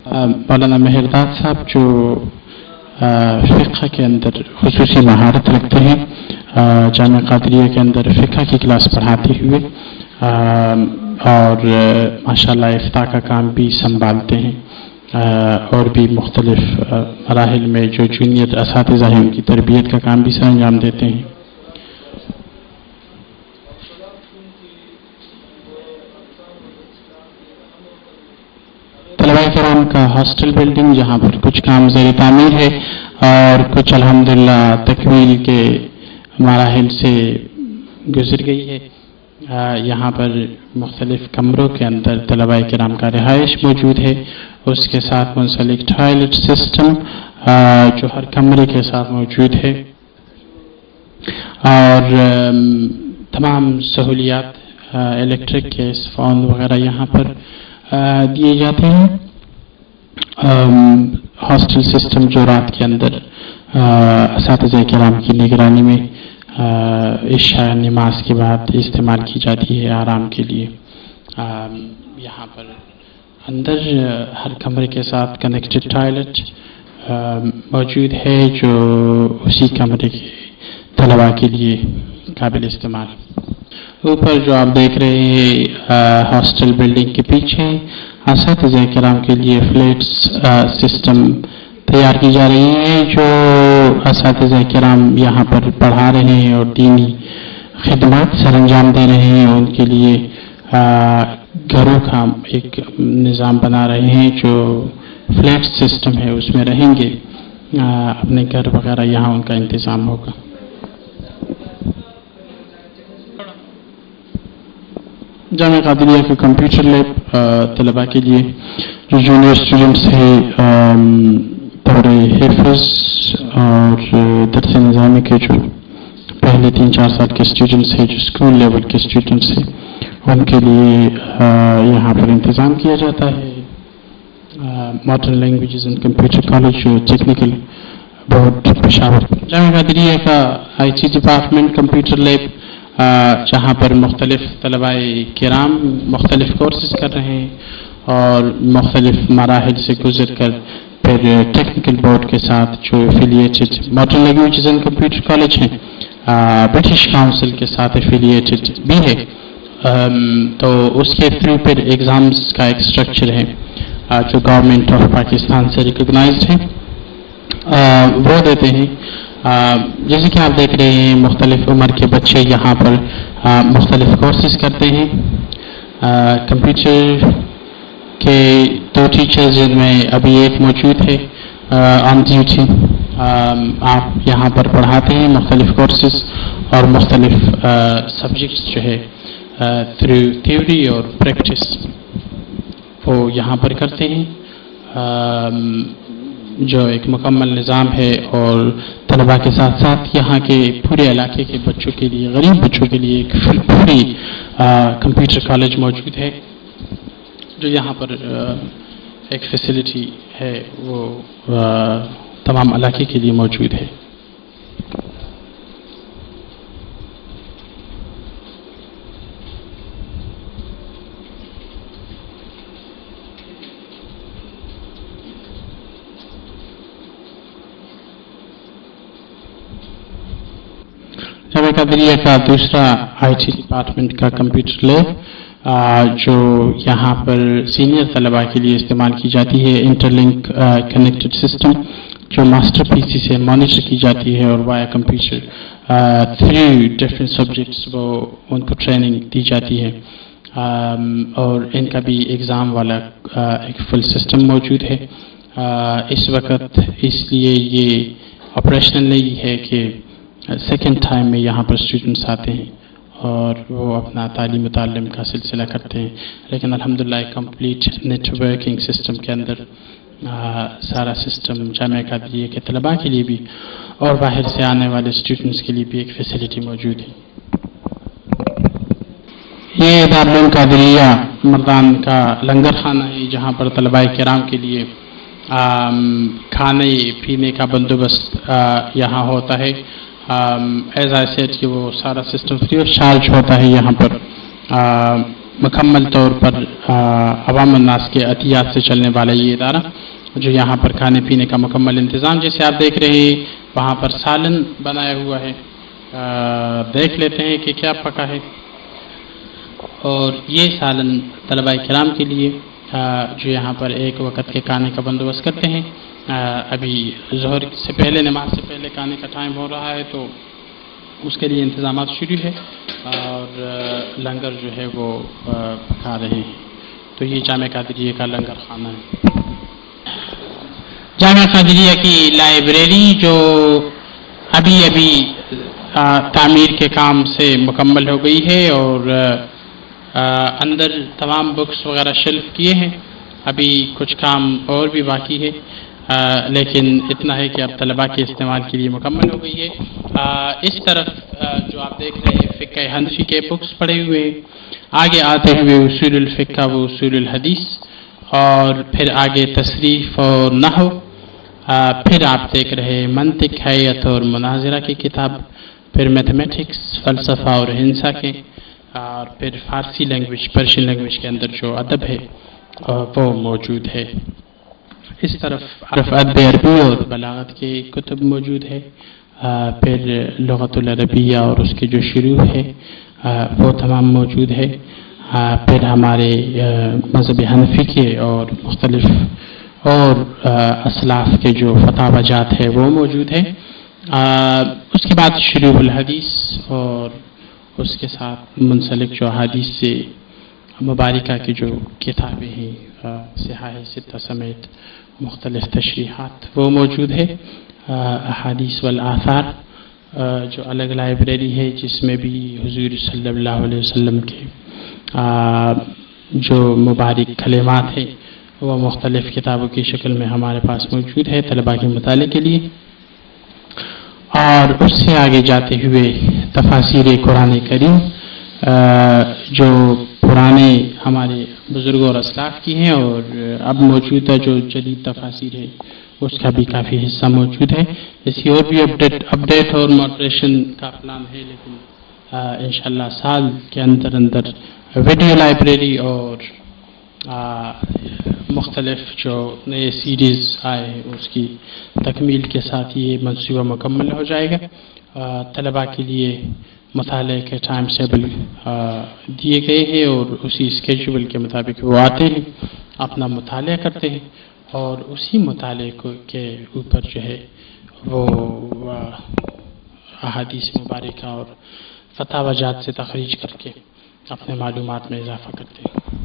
मौलाना मेहरदाद साहब जो फ़िक़्ह के अंदर खुसूसी महारत रखते हैं, जामिया क़ादरिया के अंदर फ़िक़्ह की क्लास पढ़ाते हुए और माशाअल्लाह इफ्ता का काम भी संभालते हैं और भी मुख्तलिफ़ मराहिल में जो जूनियर असातिज़ा हैं उनकी तरबियत का काम भी सर अंजाम देते हैं। तलबा किराम का हॉस्टल बिल्डिंग जहाँ पर कुछ काम ज़ेर तामीर है और कुछ अल्हम्दुलिल्लाह तकमील के मराहिल से गुजर गई है। यहाँ पर मुख्तलिफ़ कमरों के अंदर तलबा किराम का रिहाइश मौजूद है, उसके साथ मुंसलिक टॉयलेट सिस्टम जो हर कमरे के साथ मौजूद है और तमाम सहूलियात इलेक्ट्रिक गैस फ़ोन वगैरह यहाँ पर दिए जाते हैं। हॉस्टल सिस्टम जो रात के अंदर असातिज़ा किराम की निगरानी में इशा नमाज के बाद इस्तेमाल की जाती है आराम के लिए। यहाँ पर अंदर हर कमरे के साथ कनेक्टेड टॉयलेट मौजूद है जो उसी कमरे के तलबा के लिए काबिल इस्तेमाल। ऊपर जो आप देख रहे हैं हॉस्टल बिल्डिंग के पीछे असातिज़ा किराम के लिए फ्लैट्स सिस्टम तैयार की जा रही है जो असातिज़ा किराम यहाँ पर पढ़ा रहे हैं और दीनी खिदमत सरअंजाम दे रहे हैं। उनके लिए घरों का एक निज़ाम बना रहे हैं जो फ्लैट सिस्टम है उसमें रहेंगे, अपने घर वगैरह यहाँ उनका इंतज़ाम होगा। जामिया क़ादरिया के कंप्यूटर लैब तलबा के लिए जो जूनियर स्टूडेंट्स हैं दौरे हिफ्ज़ और दर्स निज़ामी के जो पहले 3-4 साल के स्टूडेंट्स हैं जो स्कूल लेवल के स्टूडेंट्स हैं उनके लिए यहाँ पर इंतज़ाम किया जाता है। Modern languages and computer college जो टेक्निकल बोर्ड पेशावर। जामिया क़ादरिया का IT डिपार्टमेंट कंप्यूटर लैब जहाँ पर मुख्तलिफ़ तलबाए किराम मुख्तलिफ़ कोर्सेज कर रहे हैं और मुख्तलिफ़ मराहिल से गुजर कर फिर टेक्निकल बोर्ड के साथ जो affiliated modern languages and computer college हैं ब्रिटिश काउंसिल के साथ एफिलिएटेड भी है, तो उसके थ्रू फिर एग्ज़ाम्स का एक स्ट्रक्चर है जो गवर्नमेंट ऑफ पाकिस्तान से रिकॉग्नाइज्ड है वो देते हैं। जैसे कि आप देख रहे हैं मुख्तलिफ़ उम्र के बच्चे यहाँ पर मुख्तलिफ़ कोर्सेज करते हैं। कंप्यूटर के 2 टीचर्स जिनमें अभी एक मौजूद है ऑन ड्यूटी, आप यहाँ पर पढ़ाते हैं मुख्तलिफ़ कोर्सेज और मुख्तलिफ़ सब्जेक्ट्स जो है थ्रू थ्योरी और प्रैक्टिस वो यहाँ पर करते हैं। जो एक मुकम्मल निज़ाम है और तलबा के साथ साथ यहाँ के पूरे इलाके के बच्चों के लिए, गरीब बच्चों के लिए एक फ्री कंप्यूटर कॉलेज मौजूद है जो यहाँ पर एक फैसिलिटी है वो तमाम इलाके के लिए मौजूद है। जामिया क़ादरिया का दूसरा IT डिपार्टमेंट का कंप्यूटर लैब जो यहाँ पर सीनियर तलबा के लिए इस्तेमाल की जाती है। इंटरलिंक कनेक्टेड सिस्टम जो मास्टर PC से मॉनिटर की जाती है और via computer through different subjects वो उनको ट्रेनिंग दी जाती है और इनका भी एग्ज़ाम वाला एक फुल सिस्टम मौजूद है इस वक्त, इसलिए ये ऑपरेशनल नहीं है कि सेकेंड टाइम में यहाँ पर स्टूडेंट्स आते हैं और वो अपना तालीम व तालीम का सिलसिला करते हैं, लेकिन अल्हम्दुलिल्लाह कंप्लीट नेटवर्किंग सिस्टम के अंदर सारा सिस्टम जामिया क़ादरिया के तलबा के लिए भी और बाहर से आने वाले स्टूडेंट्स के लिए भी एक फैसिलिटी मौजूद है। ये दारुल क़ादरिया मर्दान का लंगर खाना है जहाँ पर तलबा किराम के लिए खाने पीने का बंदोबस्त यहाँ होता है। एज आई सेड कि वो सारा सिस्टम फ्री ऑफ चार्ज होता है यहाँ पर। مکمل طور پر عوام الناس کے عطیات سے چلنے والا یہ ادارہ جو یہاں پر کھانے پینے کا مکمل انتظام جیسے آپ دیکھ رہے ہیں وہاں پر سالن بنایا ہوا ہے، دیکھ لیتے ہیں کہ کیا پکا ہے۔ اور یہ سالن طلباء کرام کے لیے جو یہاں پر ایک وقت کے کھانے کا بندوبست کرتے ہیں۔ ابھی ظہر سے پہلے، نماز سے پہلے کھانے کا ٹائم ہو رہا ہے تو اس کے لیے انتظامات شروع ہے اور لنگر جو ہے وہ پکا رہے ہیں۔ تو یہ جامعہ قادریہ کا لنگر خانہ ہے۔ جامعہ قادریہ کی لائبریری جو ابھی تعمیر کے کام سے مکمل ہو گئی ہے اور اندر تمام بکس وغیرہ شیلف کیے ہیں، ابھی کچھ کام اور بھی باقی ہے، لیکن اتنا ہے کہ اب طلباء کے استعمال کے لیے مکمل ہو گئی ہے۔ اس طرف جو آپ دیکھ رہے ہیں فقہ حنفی کے بکس پڑے ہوئے ہیں، آگے آتے ہوئے اصول الفقہ و اصول الحدیث، اور پھر آگے تصریف اور نحو، پھر آپ دیکھ رہے ہیں منطق، حیت اور مناظرہ کی کتاب، پھر میتھمیٹکس، فلسفہ اور ہندسہ کے، اور پھر فارسی لینگویج، پرشین لینگویج کے اندر جو ادب ہے وہ موجود ہے۔ اس طرف ادب عربی اور بلاغت کے کتب موجود ہے، پھر لغت العربیہ اور اس کی جو شروع ہے وہ تمام موجود ہے، پھر ہمارے مذہب حنفی کے اور مختلف اور اسلاف کے جو فتاوی جات ہے وہ موجود ہے۔ اس کے بعد شروع الحدیث اور اس کے ساتھ منسلک جو حدیث سے مبارکہ کی جو کتابیں ہیں، صحاح ستہ سمیت مختلف تشریحات وہ موجود ہے۔ احادیث والآثار جو الگ لائبریری ہے جس میں بھی حضور صلی اللہ علیہ وسلم کے جو مبارک کلمات ہیں وہ مختلف کتابوں کی شکل میں ہمارے پاس موجود ہے طلباء کے مطالعے کے لیے۔ اور اس سے آگے جاتے ہوئے تفاسیر قرآن کریم جو پرانے ہمارے بزرگوں اور اسلاف کی ہیں اور اب موجودہ جو جدید تفاسیر ہے اس کا بھی کافی حصہ موجود ہے۔ اس کی اور بھی اپڈیٹ اور ماڈریشن کا پلان ہے، لیکن انشاءاللہ سال کے اندر ویڈیو لائبریری اور مختلف جو نئے سیریز آئے ہیں اس کی تکمیل کے ساتھ یہ منصوبہ مکمل ہو جائے گا۔ طلباء کے لیے مطالعے کے ٹائم ٹیبل دیے گئے ہیں اور اسی اسکیجول کے مطابق وہ آتے ہیں، اپنا مطالعہ کرتے ہیں اور اسی مطالعے کے اوپر جو ہے وہ احادیث مبارکہ اور فتاوی جات سے تخریج کر کے اپنے معلومات میں اضافہ کرتے ہیں۔